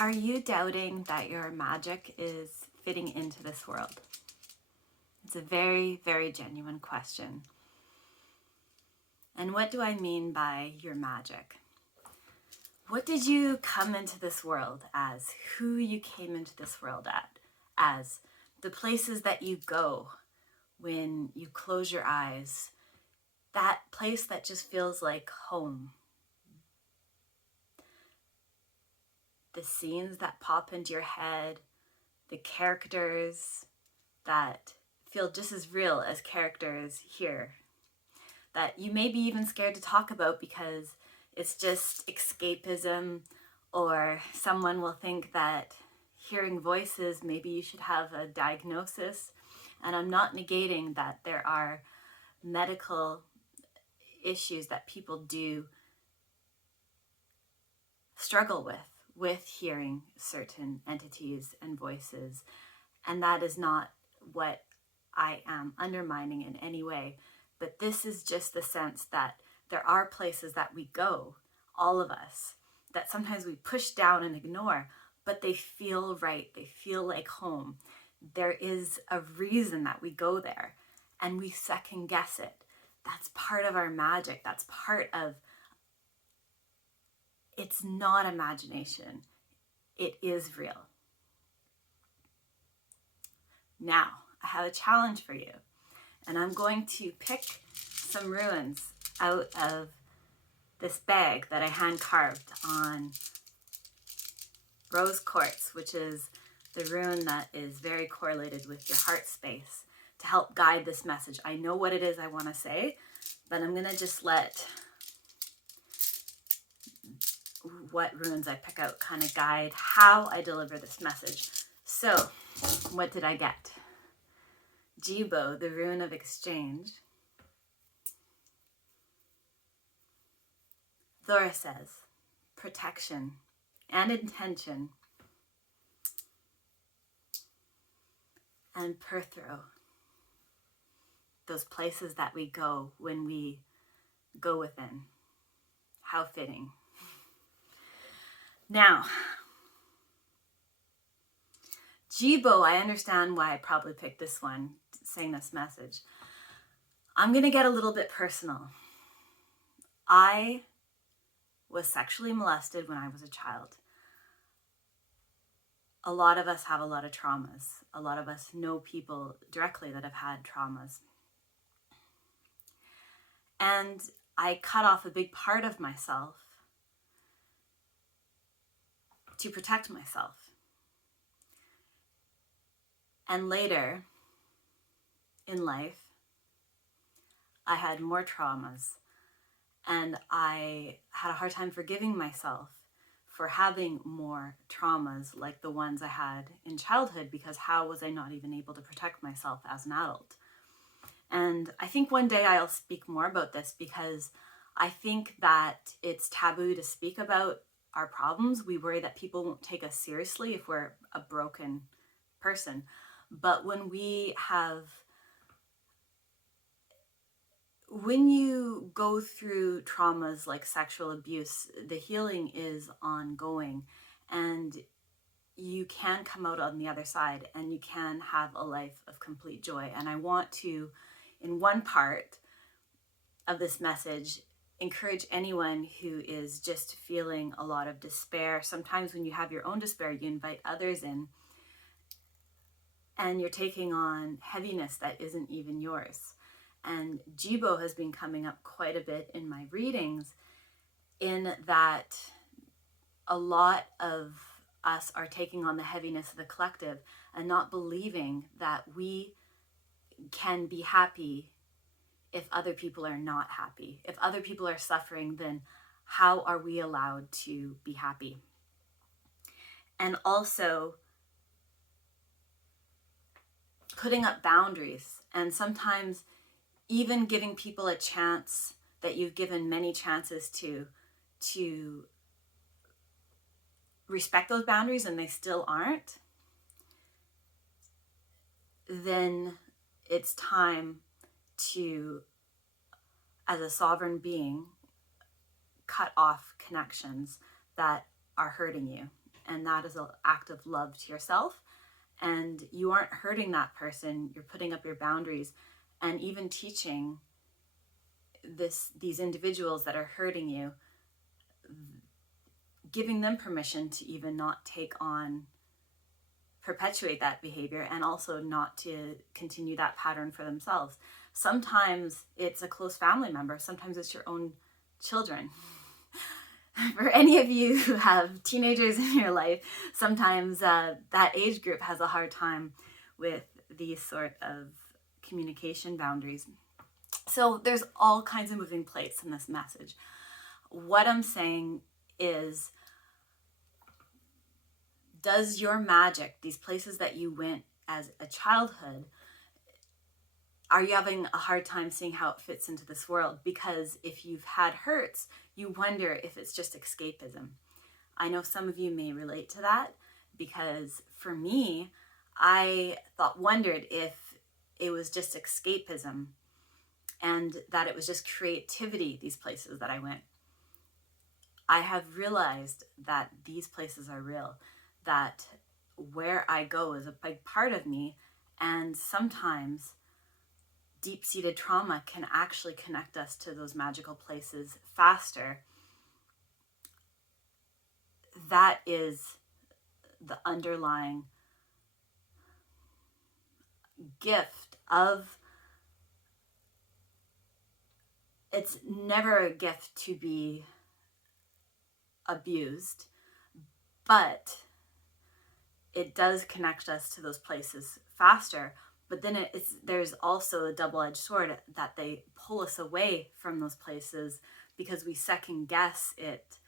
Are you doubting that your magic is fitting into this world? It's a very, very genuine question. And what do I mean by your magic? What did you come into this world as? Who you came into this world as? The places that you go when you close your eyes. That place that just feels like home. The scenes that pop into your head, the characters that feel just as real as characters here, that you may be even scared to talk about because it's just escapism, or someone will think that hearing voices, maybe you should have a diagnosis. And I'm not negating that there are medical issues that people do struggle with hearing certain entities and voices. And that is not what I am undermining in any way. But this is just the sense that there are places that we go, all of us, that sometimes we push down and ignore, but they feel right. They feel like home. There is a reason that we go there, and we second guess it. That's part of our magic. That's part of, it's not imagination. It is real. Now, I have a challenge for you, and I'm going to pick some runes out of this bag that I hand carved on Rose Quartz, which is the rune that is very correlated with your heart space, to help guide this message. I know what it is I want to say, but I'm going to just let what runes I pick out kind of guide how I deliver this message. So, what did I get? Jibo, the rune of exchange. Thora says, protection and intention. And Perthro, those places that we go when we go within. How fitting. Now, Jibo, I understand why I probably picked this one, saying this message. I'm going to get a little bit personal. I was sexually molested when I was a child. A lot of us have a lot of traumas. A lot of us know people directly that have had traumas. And I cut off a big part of myself to protect myself. And later in life, I had more traumas, and I had a hard time forgiving myself for having more traumas like the ones I had in childhood, because how was I not even able to protect myself as an adult? And I think one day I'll speak more about this, because I think that it's taboo to speak about our problems. We worry that people won't take us seriously if we're a broken person. But when you go through traumas like sexual abuse, the healing is ongoing, and you can come out on the other side, and you can have a life of complete joy. And I want to, in one part of this message, encourage anyone who is just feeling a lot of despair. Sometimes when you have your own despair, you invite others in, and you're taking on heaviness that isn't even yours. And Jibo has been coming up quite a bit in my readings, in that a lot of us are taking on the heaviness of the collective and not believing that we can be happy if other people are not happy. If other people are suffering, then how are we allowed to be happy? And also putting up boundaries, and sometimes even giving people a chance that you've given many chances to respect those boundaries, and they still aren't, then it's time to, as a sovereign being, cut off connections that are hurting you. and that is an act of love to yourself. And you aren't hurting that person. You're putting up your boundaries and even teaching these individuals that are hurting you, giving them permission to even not perpetuate that behavior, and also not to continue that pattern for themselves. Sometimes it's a close family member. Sometimes it's your own children. For any of you who have teenagers in your life, sometimes that age group has a hard time with these sort of communication boundaries. So there's all kinds of moving plates in this message. What I'm saying is, does your magic, these places that you went as a childhood, are you having a hard time seeing how it fits into this world? Because if you've had hurts, you wonder if it's just escapism. I know some of you may relate to that, because for me, I wondered if it was just escapism and that it was just creativity, these places that I went. I have realized that these places are real, that where I go is a big part of me, and sometimes deep-seated trauma can actually connect us to those magical places faster. That is the underlying gift of, it's never a gift to be abused, but it does connect us to those places faster. But then there's also a double-edged sword that they pull us away from those places because we second guess it.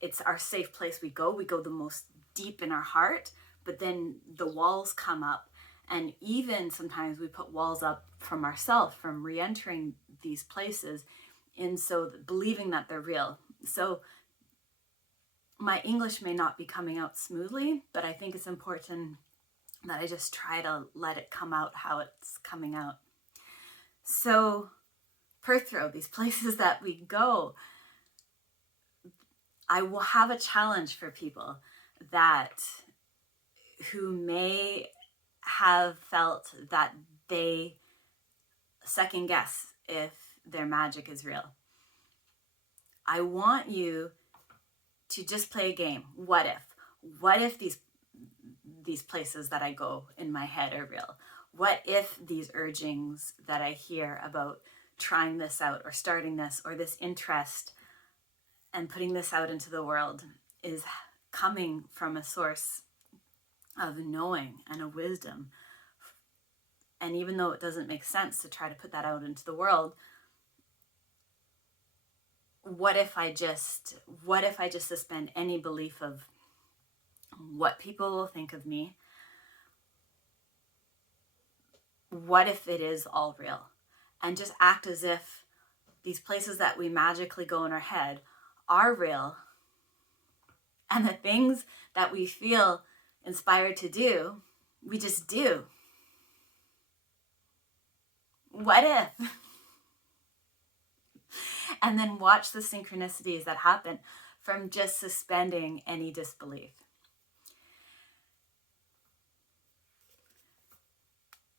It's our safe place. We go the most deep in our heart, but then the walls come up. And even sometimes we put walls up from ourselves, from re-entering these places, and so believing that they're real. So my English may not be coming out smoothly, but I think it's important that I just try to let it come out how it's coming out. So Perthrow, these places that we go, I will have a challenge for people who may have felt that they second guess if their magic is real. I want you to just play a game. What if these places that I go in my head are real? What if these urgings that I hear about trying this out or starting this or this interest and putting this out into the world is coming from a source of knowing and a wisdom? And even though it doesn't make sense to try to put that out into the world, what if I just suspend any belief of what people will think of me? What if it is all real? And just act as if these places that we magically go in our head are real, and the things that we feel inspired to do, we just do. What if? And then watch the synchronicities that happen from just suspending any disbelief.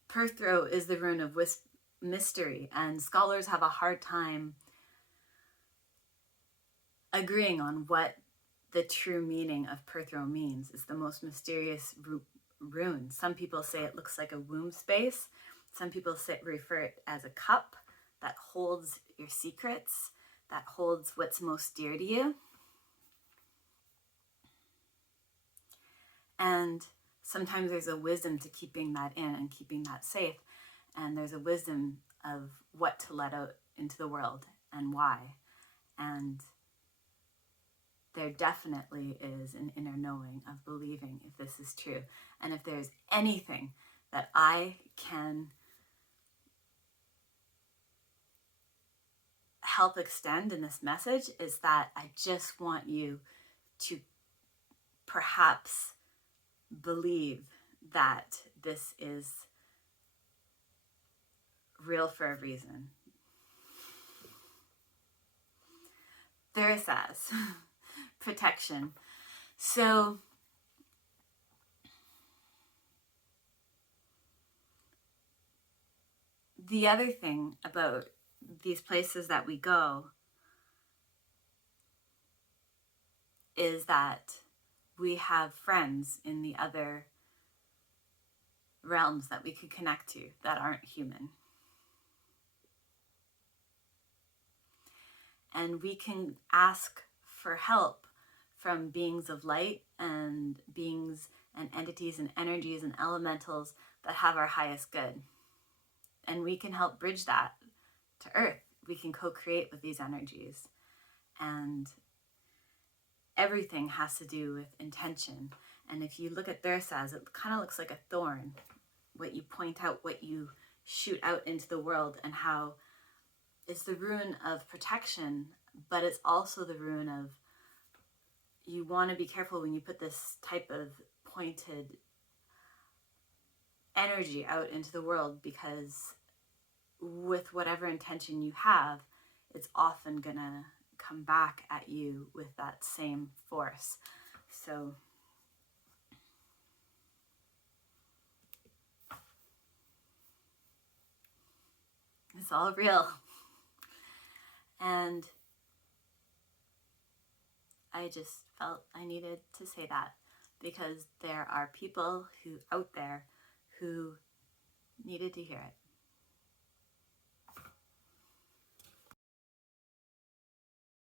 Perthrow is the rune of mystery, and scholars have a hard time agreeing on what the true meaning of Perthrow means. It's the most mysterious rune. Some people say it looks like a womb space. Some people refer it as a cup that holds your secrets, that holds what's most dear to you. And sometimes there's a wisdom to keeping that in and keeping that safe. And there's a wisdom of what to let out into the world and why. And there definitely is an inner knowing of believing if this is true. And if there's anything that I can help extend in this message, is that I just want you to perhaps believe that this is real for a reason. There says protection. So the other thing about these places that we go is that we have friends in the other realms that we could connect to that aren't human. And we can ask for help from beings of light and beings and entities and energies and elementals that have our highest good. And we can help bridge that to Earth. We can co-create with these energies. And everything has to do with intention. And if you look at Thursaz, it kind of looks like a thorn. What you point out, what you shoot out into the world, and how it's the rune of protection, but it's also the rune of, you want to be careful when you put this type of pointed energy out into the world, because with whatever intention you have, it's often gonna come back at you with that same force. So it's all real. And I just felt I needed to say that, because there are people who out there who needed to hear it.